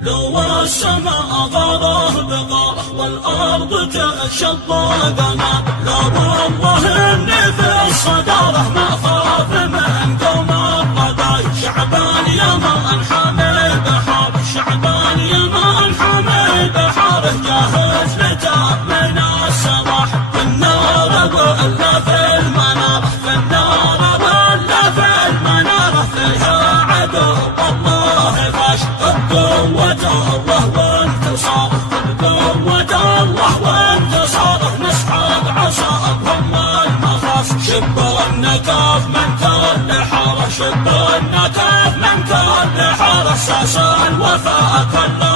لو السماء غاره بغاره والأرض تشظى قمر، لو والله إني في الصدارة ما خاف من قوم الرضاي. شعبان يمان حامي بحار، شعبان يمان حامي بحار، جاهز لتأمين السلاح في النار ولا في المنارة، في النار ولا في المنارة، فيها عدو الله فاش قوة الله وانتصاره، قوة الله وانتصاره، نسحق عصاهم المخاص، شب النكاف من كل حارة، شب النكاف من كل حارة، اساس الوفاء كله